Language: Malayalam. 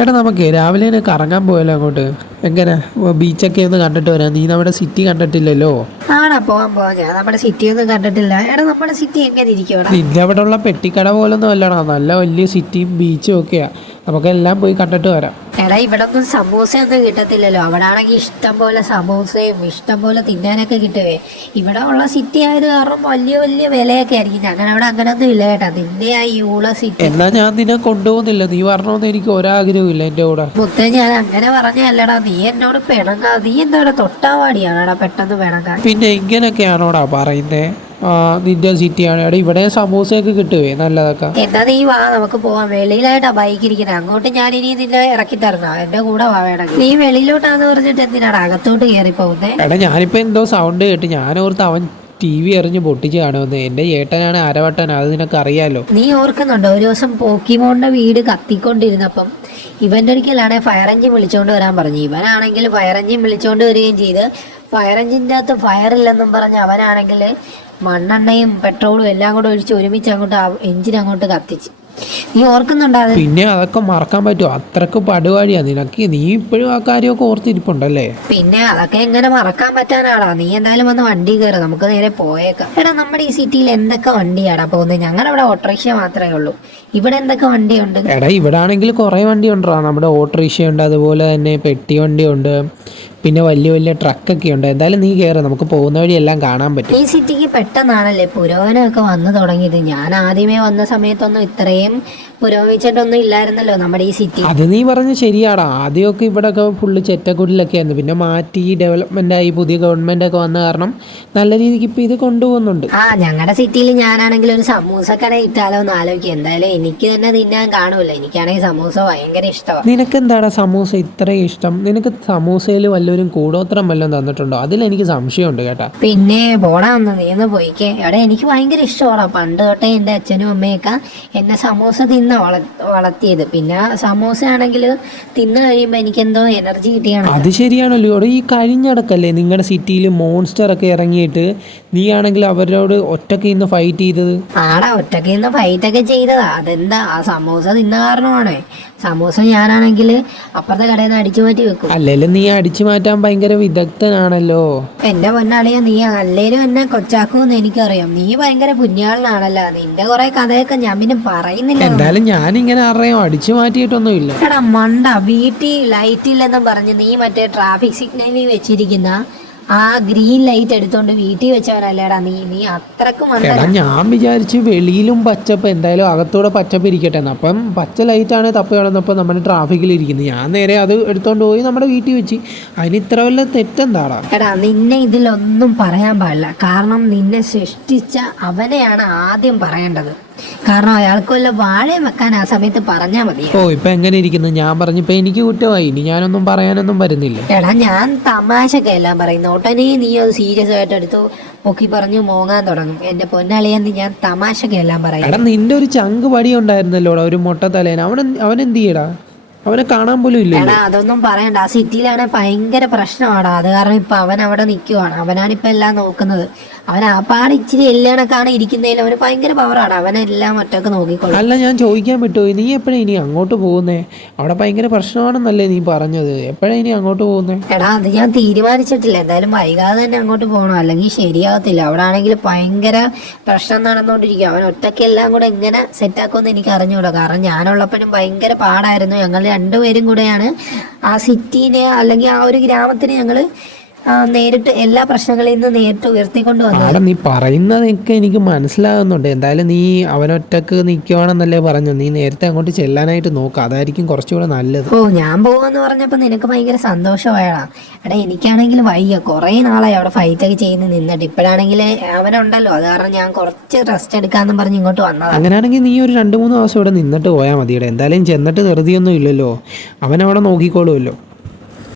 എടാ നമുക്ക് രാവിലെ തന്നെ കറങ്ങാൻ പോയല്ലോ അങ്ങോട്ട്. എങ്ങനെ ബീച്ചൊക്കെ ഒന്ന് കണ്ടിട്ട് വരാം. നീ നമ്മുടെ സിറ്റി കണ്ടിട്ടില്ലല്ലോ. ആടാ പോവാൻ ഞാൻ നമ്മുടെ സിറ്റി ഒന്നും കണ്ടിട്ടില്ല. എടാ നമ്മുടെ സിറ്റി എങ്ങനെ ഇരിക്കും? നിന്റെ അവിടെ ഉള്ള പെട്ടിക്കട പോലൊന്നും അല്ലടാ, നല്ല വലിയ സിറ്റിയും ബീച്ചും ഒക്കെയാ. നമുക്കെല്ലാം പോയി കണ്ടിട്ട് വരാം. എടാ ഇവിടെ ഒന്നും സമൂസയൊന്നും കിട്ടത്തില്ലല്ലോ. അവിടെ ആണെങ്കിൽ ഇഷ്ടം പോലെ സമൂസയും ഇഷ്ടം പോലെ തിന്നാനൊക്കെ കിട്ടുവേ. ഇവിടെ ഉള്ള സിറ്റി ആയത് കാരണം വലിയ വലിയ വിലയൊക്കെ ആയിരിക്കും. ഞങ്ങളുടെ അവിടെ അങ്ങനെയൊന്നും ഇല്ല കേട്ടാ. നിന്റെ ആ യൂള സിറ്റി എന്നാ ഞാൻ നിന്നെ കൊണ്ടുപോകുന്നില്ല. നീ വരണമെന്ന് എനിക്ക് ഒരാഗ്രഹവും ഇല്ല എൻ്റെ കൂടെ. മുത്തേ ഞാൻ അങ്ങനെ പറഞ്ഞല്ലടാ. നീ എന്നോട് പിണങ്ങാ. നീ എന്താടാ തൊട്ടാവാടിയാണോടാ പെട്ടെന്ന് പിണങ്ങാൻ? പിന്നെ ഇങ്ങനെയൊക്കെയാണോടാ പറയുന്നേ? നിന്റെ സിറ്റിയാണ്. എടാ ഇവിടെ സമൂസയൊക്കെ കിട്ടുവേ നല്ലതൊക്കെ. എന്നാ നീ വാ, നമുക്ക് പോവാം. വെളിയിലായിട്ടാ ബൈക്ക് ഇരിക്കുന്നത്. അങ്ങോട്ട് ഞാൻ ഇനി നിന്നെ ഇറക്കി തരണം. എന്റെ കൂടെ വാ വേണമെങ്കിൽ. നീ വെളിയിലോട്ടാന്ന് പറഞ്ഞിട്ട് എന്തിനാണ് അകത്തോട്ട് കയറി പോകുന്നേ? എടാ ഞാനിപ്പോ എന്തോ സൗണ്ട് കേട്ട് ഞാനോർത്ത് അവൻ TV എറിഞ്ഞ് പൊട്ടിച്ച് കാണുമെന്ന്. എൻ്റെ ഏട്ടനാണ് അരവട്ടൻ, അത് നിനക്ക് അറിയാലോ. നീ ഓർക്കുന്നുണ്ടോ ഒരു ദിവസം പോക്കിമോന്റെ വീട് കത്തിക്കൊണ്ടിരുന്നപ്പം ഇവന്റെ ഒരിക്കലാണെ ഫയർ എഞ്ചിൻ വിളിച്ചോണ്ട് വരാൻ പറഞ്ഞു. ഇവനാണെങ്കിൽ ഫയർ എഞ്ചിൻ വിളിച്ചോണ്ട് വരികയും ചെയ്ത് ഫയർ എഞ്ചിൻ്റെ അകത്ത് ഫയർ ഇല്ലെന്നും പറഞ്ഞ് അവനാണെങ്കിൽ മണ്ണെണ്ണയും പെട്രോളും എല്ലാം കൂടെ ഒഴിച്ച് ഒരുമിച്ച് അങ്ങോട്ട് എഞ്ചിൻ അങ്ങോട്ട് കത്തിച്ച്. നീ ഓർക്കുന്നുണ്ടോ അത്? പിന്നെ അതൊക്കെ മറക്കാൻ പറ്റുമോ? അത്രക്ക് പടുവാടിയാ നിനക്ക്. നീ ഇപ്പോഴും ആ കാര്യമൊക്കെ ഓർത്തിരിപ്പുണ്ടല്ലേ? പിന്നെ അതൊക്കെ എങ്ങനെ മറക്കാൻ പറ്റാനാടാ. നീ എന്തായാലും വന്ന് വണ്ടി കയറി, നമുക്ക് നേരെ പോയേക്കാം. എടാ നമ്മുടെ ഈ സിറ്റിയിൽ എന്തൊക്കെ വണ്ടിയാടാ പോകുന്നത്? ഞങ്ങളുടെ ഓട്ടോറിക്ഷ മാത്രമേ ഉള്ളൂ. ഇവിടെ എന്തൊക്കെ വണ്ടിയുണ്ട്? എടാ ഇവിടെ ആണെങ്കിൽ കുറേ വണ്ടി ഉണ്ടോ. നമ്മുടെ ഓട്ടോറിക്ഷയുണ്ട്, അതുപോലെ തന്നെ പെട്ടി വണ്ടിയുണ്ട്, പിന്നെ വലിയ വലിയ ട്രക്കൊക്കെ ഉണ്ട്. എന്തായാലും നീ കയറി, നമുക്ക് പോകുന്ന വഴി എല്ലാം കാണാൻ പറ്റും. ഈ സിറ്റിക്ക് പെട്ടെന്നാണല്ലേ പുരോഗമനമൊക്കെ വന്നു തുടങ്ങിയത്. ഞാൻ ആദ്യമേ വന്ന സമയത്തൊന്നും ഇത്രയും പുരോഗമിച്ചിട്ടൊന്നും ഇല്ലായിരുന്നല്ലോ നമ്മുടെ ഈ സിറ്റി. അത് നീ പറഞ്ഞ ശരിയാടാ. ആദ്യമൊക്കെ ഇവിടെയൊക്കെ ഫുള്ള് ചെറ്റക്കുടിലൊക്കെ ആയിരുന്നു. പിന്നെ മാറ്റി ഡെവലപ്മെന്റ് ആയി, പുതിയ ഗവൺമെന്റ് ഒക്കെ വന്ന കാരണം നല്ല രീതിക്ക് ഇപ്പൊ ഇത് കൊണ്ടുപോകുന്നുണ്ട്. ഞങ്ങളുടെ സിറ്റിയിൽ ഞാനാണെങ്കിൽ ഒരു സമൂസ കട ഇട്ടാലോ എന്ന് ആലോചിക്കും. എന്തായാലും എനിക്ക് തന്നെ തിന്നാൻ കാണൂല. എനിക്കാണെങ്കിൽ സമൂസ ഭയങ്കര ഇഷ്ടമാണ്. നിനക്ക് എന്താടാ സമൂസ ഇത്രയും ഇഷ്ടം? നിനക്ക് സമൂസയിൽ വല്ലവരും കൂടോത്രം വല്ലതും തന്നിട്ടുണ്ടോ? അതിലെനിക്ക് സംശയമുണ്ട് കേട്ടാ. പിന്നെ പോടാ ഒന്ന്, നീ ഒന്ന് പോയിക്കേ. അവിടെ എനിക്ക് ഭയങ്കര ഇഷ്ടമാണ്. പണ്ട് തൊട്ടേ എൻ്റെ അച്ഛനും അമ്മയൊക്കെ എന്നെ സമൂസ തിന്ന് വളർത്തിയത്. പിന്നെ സമൂസ ആണെങ്കിൽ തിന്നു കഴിയുമ്പോൾ എനിക്കെന്തോ എനർജി കിട്ടിയാണ്. അത് ശരിയാണല്ലോ. ഈ കഴിഞ്ഞടക്കല്ലേ നിങ്ങളുടെ സിറ്റിയിൽ മോൺസ്റ്റർ ഒക്കെ ഇറങ്ങിയിട്ട് നീ ആണെങ്കിൽ അവരോട് ഒറ്റയ്ക്ക് ഇന്ന് ഫൈറ്റ് ചെയ്തത്? ആടാ ഒറ്റയ്ക്ക് ഇന്ന് ഫൈറ്റ് ഒക്കെ ചെയ്തതാ. അതെന്താ, ആ സമൂസ തിന്ന കാരണമാണ്. സമൂസ ഞാനാണെങ്കിൽ അപ്പുറത്തെ കടയിൽ നിന്ന് അടിച്ചു മാറ്റി വെക്കും. അല്ലേലും നീ അടിച്ചു മാറ്റാൻ ഭയങ്കര വിദഗ്ധനാണല്ലോ. എന്റെ പൊന്നളിയാ, നീ അല്ലേലും എന്നെ കൊച്ചാക്കൂന്ന് എനിക്കറിയാം. നീ ഭയങ്കര പുണ്യാളനാണല്ലോ. നിന്റെ കുറെ കഥയൊക്കെ ഞാൻ പിന്നെ പറയുന്നില്ല. എന്തായാലും ഞാനിങ്ങനെ അറിയാം, അടിച്ചു മാറ്റിയിട്ടൊന്നും ഇല്ല. എടാ മണ്ട, വീട്ടിൽ ലൈറ്റ് ഇല്ലെന്നും പറഞ്ഞ് നീ മറ്റേ ട്രാഫിക് സിഗ്നലിൽ വെച്ചിരിക്കുന്ന ആ ഗ്രീൻ ലൈറ്റ് എടുത്തോണ്ട് വീട്ടിൽ വെച്ചവനല്ലേടാ നീ അത്രക്കും മണ്ട. ഞാൻ വിചാരിച്ചു വെളിയിലും പച്ചപ്പ്, എന്തായാലും അകത്തൂടെ പച്ചപ്പ് ഇരിക്കട്ടെ. അപ്പം പച്ച ലൈറ്റാണ് തപ്പി കിടന്നപ്പോൾ നമ്മുടെ ട്രാഫിക്കിൽ ഇരിക്കുന്നത്. ഞാൻ നേരെ അത് എടുത്തോണ്ട് പോയി നമ്മുടെ വീട്ടിൽ വെച്ച്. അതിന് ഇത്ര വല്ല തെറ്റെന്താടാ? എടാ നിന്നെ ഇതിലൊന്നും പറയാൻ പാടില്ല. കാരണം നിന്നെ സൃഷ്ടിച്ച അവനെയാണ് ആദ്യം പറയേണ്ടത്. കാരണം അയാൾക്ക് വല്ല വാഴയും വെക്കാൻ ആ സമയത്ത് പറഞ്ഞാൽ മതി. ഇപ്പൊ എങ്ങനെ ഇരിക്കുന്നു? ഞാൻ പറഞ്ഞപ്പോ എനിക്ക് കുറ്റമായി. ഇനി ഞാനൊന്നും പറയാനൊന്നും വരുന്നില്ല. എടാ ഞാൻ തമാശക്കെ എല്ലാം പറയുന്നു. ഒട്ടനെ നീ അത് സീരിയസ് ആയിട്ട് എടുത്തു പൊക്കി പറഞ്ഞു മോങ്ങാൻ തുടങ്ങും. എന്റെ പൊന്നാളിയെന്ന് ഞാൻ തമാശക്കെ എല്ലാം പറയും. എടാ നിന്റെ ഒരു ചങ്ക് പടി ഉണ്ടായിരുന്നല്ലോടാ, ഒരു മൊട്ട തലേന. അവനെന്ത് ചെയ്യടാ? അവനെ കാണാൻ പോലും ഇല്ല. എടാ അതൊന്നും പറയണ്ട. ആ സിറ്റിയിലാണ് ഭയങ്കര പ്രശ്നമാടാ. അത് കാരണം ഇപ്പൊ അവൻ അവിടെ നിൽക്കുവാണ്. അവനാണിപ്പോ എല്ലാം നോക്കുന്നത്. അവൻ ആ പാട് ഇച്ചിരി എല്ലാണക്കാണ് ഇരിക്കുന്നതിൽ അവന് ഭയങ്കര പവറാണ്. അവനെല്ലാം ഒറ്റക്ക് നോക്കിക്കോളും. അല്ല ഞാൻ ചോദിക്കാൻ വിട്ടുപോയി, നീ എപ്പോഴാ ഇനി അങ്ങോട്ട് പോകുന്നേ? അവിടെ ഭയങ്കര പ്രശ്നമാണെന്നല്ലേ നീ പറഞ്ഞത്? എപ്പോഴാ ഇനി അങ്ങോട്ട് പോകുന്നേ? എടാ അത് ഞാൻ തീരുമാനിച്ചിട്ടില്ല. എന്തായാലും വൈകാതെ തന്നെ അങ്ങോട്ട് പോകണം, അല്ലെങ്കിൽ ശരിയാകത്തില്ല. അവിടെ ആണെങ്കിൽ ഭയങ്കര പ്രശ്നം നടന്നുകൊണ്ടിരിക്കും. അവൻ ഒറ്റയ്ക്ക് എല്ലാം കൂടെ എങ്ങനെ സെറ്റാക്കുമെന്ന് എനിക്ക് അറിഞ്ഞുകൂടാ. കാരണം ഞാനുള്ളപ്പോഴും ഭയങ്കര പാടായിരുന്നു. ഞങ്ങൾ രണ്ടുപേരും കൂടെയാണ് ആ സിറ്റീനെ അല്ലെങ്കിൽ ആ ഒരു ഗ്രാമത്തിന് ഞങ്ങൾ നേരിട്ട് എല്ലാ പ്രശ്നങ്ങളിൽ നിന്ന് നേരിട്ട് ഉയർത്തിക്കൊണ്ട് വന്നത്. നീ പറയുന്നതൊക്കെ എനിക്ക് മനസ്സിലാകുന്നുണ്ട്. എന്തായാലും നീ അവനൊറ്റക്ക് നിൽക്കുവാണെന്നല്ലേ പറഞ്ഞു. നീ നേരത്തെ അങ്ങോട്ട് ചെല്ലാനായിട്ട് നോക്കുക, അതായിരിക്കും കുറച്ചുകൂടെ നല്ലത്. ഞാൻ പോവാന്ന് പറഞ്ഞപ്പോ നിനക്ക് ഭയങ്കര സന്തോഷമായടാ. എടാ എനിക്കാണെങ്കിൽ വയ്യ. കുറെ നാളായി അവിടെ ഫൈറ്റ് ഒക്കെ ചെയ്യുന്ന നിന്നിട്ട്. ഇപ്പോഴാണെങ്കിൽ അവനുണ്ടല്ലോ, അത് കാരണം ഞാൻ കുറച്ച് റെസ്റ്റ് എടുക്കാന്നും പറഞ്ഞ് ഇങ്ങോട്ട് വന്നതാണ്. അങ്ങനെയാണെങ്കിൽ നീ ഒരു 2-3 ദിവസം ഇവിടെ നിന്നിട്ട് പോയാൽ മതിയുടെ. എന്തായാലും ചെന്നിട്ട് ധൃതിയൊന്നും ഇല്ലല്ലോ, അവനവിടെ നോക്കിക്കോളുമല്ലോ.